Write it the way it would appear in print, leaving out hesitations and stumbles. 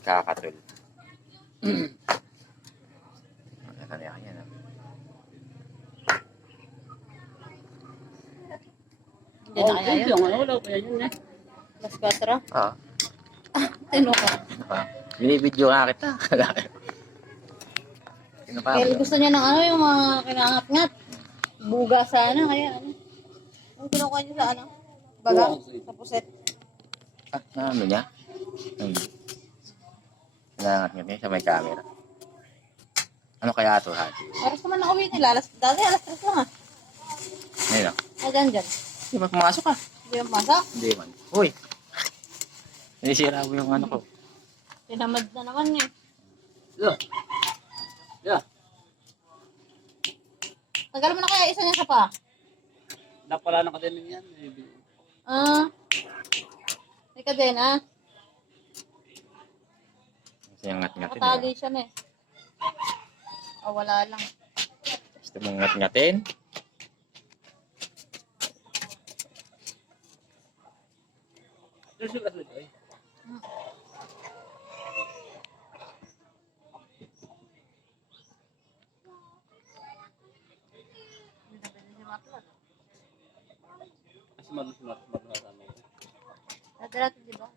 Kakatul. Ano yan? Hindi na kaya yun. Wala kaya yun eh. Mas 4. Oo. Ano ka? Ano pa? Binibidyo nga kita. Ano pa? Kaya gusto niya ng ano, yung mga kinangat-ngat. Buga sana, kaya ano. Ang kinukuha niya sa ano? Baga, sa puset. Ah, ano niya? Nangangat niya sa may camera. Ano kaya ito, Hati? Oras naman na uwi nila. Dati alas 3 lang ah. Ngayon lang. Dyan. Hindi ba pumasok ka? Hindi yung masak. Hindi man. Uy! Naisira mo yung ano ko. Tinamad na naman eh. Yeah. Tagal mo na kaya isa niya sa pa? Napala ng kademing yan. May kadena. Kasi yung ngat-ngatin. Nakatali siya na eh. Wala lang. Gusto mong ngat-ngatin? There's a little bit. Mas mag-sumat. Dati-dati, di ba?